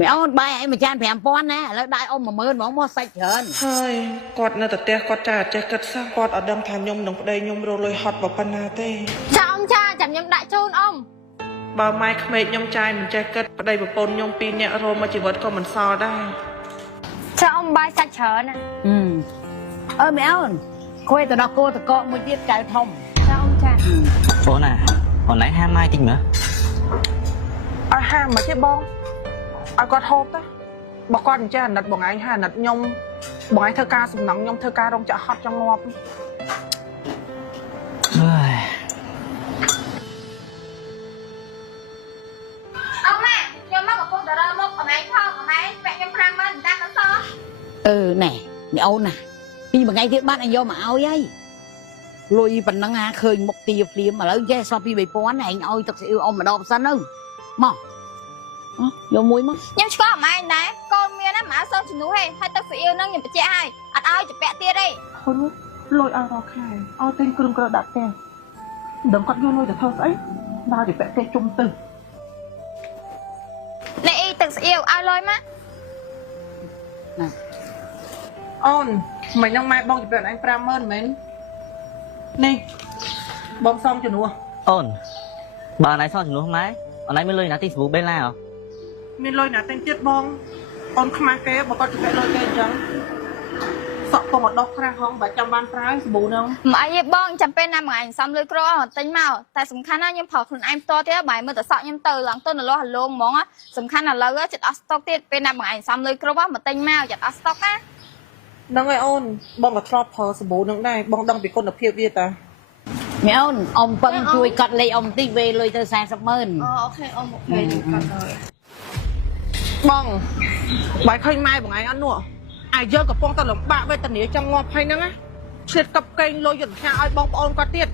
mẹ ôn bay ấy mà chan phèm pon nèแล้วได้อมมาเมินมองมอใส่เฉินហើយគាត់នៅតែផ្ទះគាត់ចាចេះគិតសោះគាត់អត់ដឹងថាខ្ញុំនឹងប្តីខ្ញុំរលុយហត់ប៉ុណ្ណាទេចាអ៊ំចាចាំខ្ញុំដាក់ជូនអ៊ំបើម៉ែក្មេកខ្ញុំចាយមិនចេះគិតប្តីប្រពន្ធខ្ញុំ2នាក់រស់មកជីវិតក៏មិនសល់ដែរចាអ៊ំបាយសាច់ច្រើនណាmẹ ôn quê tao đó cô tao có một tiết cái thông ចាអ៊ំចាអូនណាអូនណៃហាម៉ាយតិចមើលឲ្យហាមកទេបងឲ្យគាត់ហូបទៅបើគាត់អញ្ចឹងអាណិតបងឯងហាអាណិតខ្ញុំបងឯងធ្វើការសំណងខ្ញុំធ្វើការរងចាក់ហត់ចង់ងាប់ហើយអ៊ំម៉ាខ្ញុំមកកំពុងតែរើមុខអ៊ំឯងផងអ៊ំឯងពាក់ខ្ញុំ50000ដាក់ទៅសោះnè mẹ ôn nè khi mà ngay tiết bát anh vô mà ao ấy lùi phần năng hà khơi một tiệp liếm mà lớn che so pi bị pón này anh ơi thật sự yêu ông mà đọc sẵn không mò vô mũi mất ខ្ញុំឆ្កល់អ៊ំឯងដែរកូនមានណាម៉ាសូមជំនួសហេហើយទឹកស្អៀវនឹងខ្ញុំបញ្ជាក់ឲ្យអត់ឲ្យជពាក់ទៀតទេហ៊ុនលុយឲ្យរកខែឲ្យទិញគ្រឿងក្រដាក់ផ្ទះដឹងគាត់យកលុយទៅធ្វើស្អីដល់ជពាក់ផ្ទះជុំទៅនេះអ៊ីទឹកស្អៀវឲ្យលុយមកអូនមិននឹងម៉ែបងជពាក់ឯង50000មែននេះបងសុំជំនួសអូនបើណៃសោះជំនួសម៉ែអូនណៃមានលុយណាទីស្ប៊ូបេឡាហ៎មានលុយណាទិញទៀតបងអូនខ្មាស់គេបើគាត់ជពាក់លុយគេអញ្ចឹងសក់ក៏មកដោះក្រាស់ហងបើចាំបានប្រើសាប៊ូហ្នឹងមិនអីទេបងចាំពេលណាមួយឯងសំលុយក្រទិញមកតែសំខាន់ណាខ្ញុំប្រើខ្លួនឯងផ្ទាល់ទៀតបាយមើលតែសក់ខ្ញុំទៅឡើងទៅនៅលោះហឡងហ្មងសំខាន់ឥឡូវចិត្តអស់ស្តុកទៀតពេលណាមួយឯងសំលុយក្រមកទិញមកចិត្តអស់ស្តុកណាហ្នឹងហើយអូនបងក៏ធ្លាប់ប្រើសាប៊ូហ្នឹងដែរបងដឹងពីគុណភាពវាតា mẹ ôn ông phân chui cắt lấy ông tí về lùi tới 40,000អូខេអ៊ំអូខេកាត់ហើយបងបាយឃើញម៉ែបងឯងអត់នោះអាយយើងកំពុងតែលំបាកវេទនាចង់ងាប់ហើយហ្នឹងណាឈៀតកັບកេងលុយយន្តការឲ្យបងប្អូនគាត់ទៀត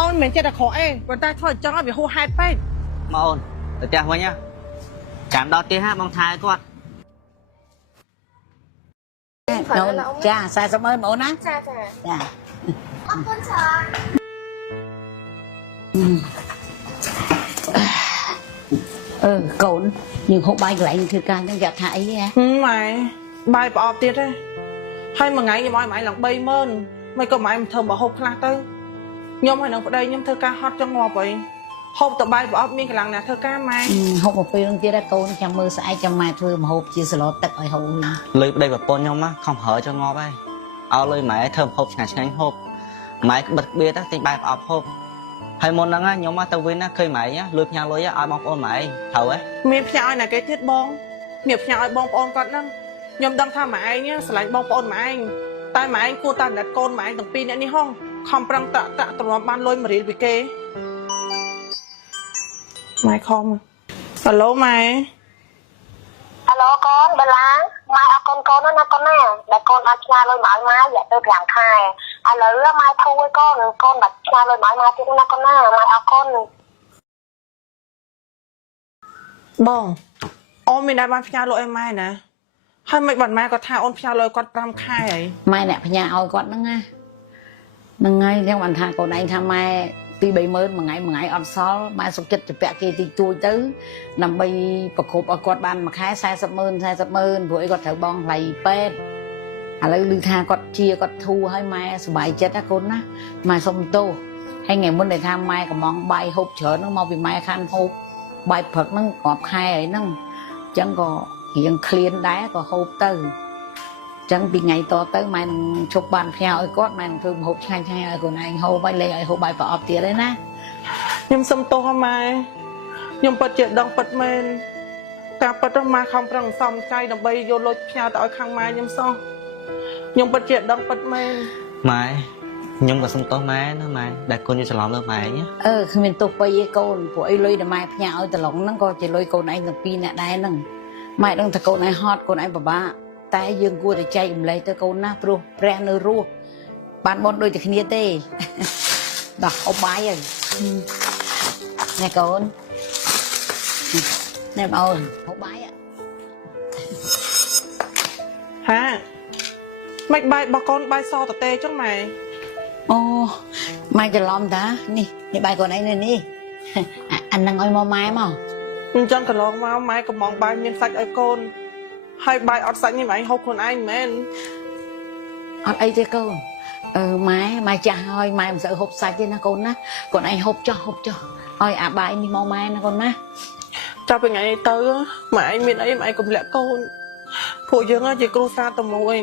អូនមិនចេះតែខកអេប៉ុន្តែធ្វើអញ្ចឹងឲ្យវាហួសហេតុពេកមកអូនទៅផ្ទះវិញណាចាំដល់ផ្ទះហាបងថែគាត់ចា40,000អូនណាចាចាអរគុណច្រើនកូនយើងហូបបាយកន្លែងធ្វើការហ្នឹងយកថាអីហ៎ម៉ែបាយប្រអប់ទៀតទេហើយមួយថ្ងៃខ្ញុំឲ្យម៉ែឡើង30000មិនក៏ម៉ែមិនធ្វើមកហូបខ្លះទៅខ្ញុំហើយនឹងប្តីខ្ញុំធ្វើការហត់ចង់ងាប់អីហូបតបាយប្រអប់មានកម្លាំងណាធ្វើការម៉ែហូបមកពេលហ្នឹងទៀតកូនចាំមើលស្អែកចាំម៉ែធ្វើម្ហូបជាសឡតទឹកឲ្យហូបលុយប្តីប្រពន្ធខ្ញុំណាខំប្រើចង់ងាប់ហើយឲ្យលុយម៉ែធ្វើម្ហូបឆ្ងាញ់ឆ្ងាញ់ហូបម៉ែបិទបៀទៅទិញបាយប្រអប់ហូបហើយមុនហ្នឹងខ្ញុំមកទៅវិញណាឃើញម៉ែលុយផ្ញើលុយឲ្យបងប្អូនម៉ែត្រូវហ៎មានផ្ញើឲ្យណាគេទៀតបងមានផ្ញើឲ្យបងប្អូនគាត់ហ្នឹងខ្ញុំដឹងថាម៉ែឯងស្រឡាញ់បងប្អូនម៉ែឯងតែម៉ែឯងគួរតែអាណិតកូនម៉ែឯងទាំងពីរនាក់នេះហងខំប្រឹងតាក់ទ្រាំបានលុយ1រៀលពីគេម៉ែខំហៅឡូម៉ែហៅឡូកូនបលាម៉ែអរគុណកូនណាកូនណាដែលកូនបានឆ្លាលុយមកឲ្យម៉ែរយៈពេល5ខែឥឡូវម៉ែធូរឲ្យកូនបាត់ឆ្លាលុយមកឲ្យម៉ែទៀតណាកូនណាម៉ែអរគុណបងអូនមានតែបានផ្ញើលុយឲ្យម៉ែណាហើយមិនបាត់ម៉ែគាត់ថាអូនផ្ញើលុយគាត់5ខែហើយម៉ែអ្នកផ្ញើឲ្យគាត់ហ្នឹងណាហ្នឹងហើយចឹងបានថាកូនឯងថាម៉ែពី30000មួយថ្ងៃអត់សល់ម៉ែសុខចិត្តជពាក់គេទីទួយទៅដើម្បីប្រគប់ឲ្យគាត់បានមួយខែ40,000ព្រោះអីគាត់ត្រូវបងថ្លៃពេទ្យឥឡូវឮថាគាត់គាត់ធូរឲ្យម៉ែសុបាយចិត្តណាកូនណាម៉ែសុំទោសហើយថ្ងៃមុនដែលថាម៉ែកំងបាយហូបច្រើនហ្នឹងមកពីម៉ែខានហូបបាយព្រឹកហ្នឹងរាប់ខែអីហ្នឹងអញ្ចឹងក៏រៀងឃ្លានដែរក៏ហូបទៅចឹងពីថ្ងៃតទៅម៉ែនឹងជប់បានផ្ញើឲ្យគាត់ម៉ែនឹងធ្វើម្ហូបឆ្ងាញ់ឲ្យកូនឯងហូបឲ្យលេងឲ្យហូបបាយប្រអប់ទៀតទេណាខ្ញុំសុំទោសម៉ែខ្ញុំពិតជាដឹងពិតមែនការពិតទៅម៉ែខំប្រឹងសំចៃដើម្បីយកលុយផ្ញើទៅឲ្យខាងម៉ែខ្ញុំសោះខ្ញុំពិតជាដឹងពិតមែនម៉ែខ្ញុំក៏សុំទោសម៉ែណាម៉ែដែលកូនយល់ច្រឡំលើម៉ែញគ្មានទោសពេកទេកូនព្រោះអីលុយដែលម៉ែផ្ញើឲ្យត្រឡងហ្នឹងក៏ជាលុយកូនឯងទាំងពីរអ្នកដែរហ្នឹងម៉ែដឹងថាកូនឯងហត់កូនឯងពិបាកតែយើងគួរតែចែកម្លែកទៅកូនណាព្រោះព្រះនៅរស់បានបនដូចតែគ្នាទេដោះអបបាយហើយណែកូនណែបងអូនអបបាយហាមិនបាយរបស់កូនបាយសតទេចឹងម៉ែអូម៉ែច្រឡំតានេះបាយកូនឯងនេះអាហ្នឹងឲ្យមកម៉ែមក ចឹងកន្លងមកម៉ែកំងបាយមានសាច់ឲ្យកូនហើយបាយអត់សាច់នេះម៉ែហូបខ្លួនឯងមែន អត់អីទេកូនម៉ែចាស់ហើយម៉ែមិនសូវហូបសាច់ទេណាកូនណាកូនឯងហូបចោះឲ្យអាបាយនេះមកម៉ែណាកូនណា ចាប់ពីថ្ងៃនេះទៅម៉ែឯងមានអីម៉ែឯងកុំលាក់កូនពួកយើងជាគ្រួសារតែមួយ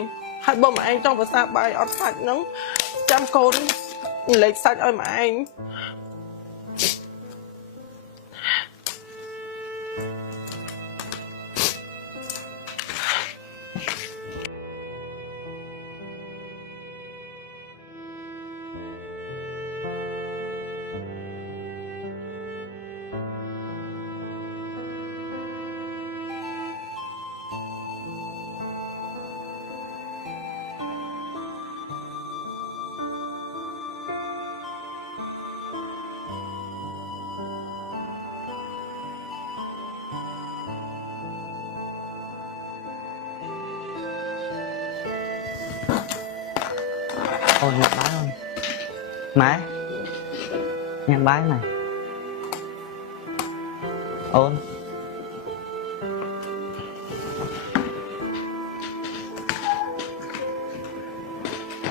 ហើយបើម៉ែឯងចង់ប្រសាបាយអត់សាច់ហ្នឹងចាំកូនលេខសាច់ឲ្យម៉ែឯង អូនញ៉ាំបាយអូនម៉ែញ៉ាំបាយម៉ែអូន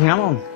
ញ៉ាំអូន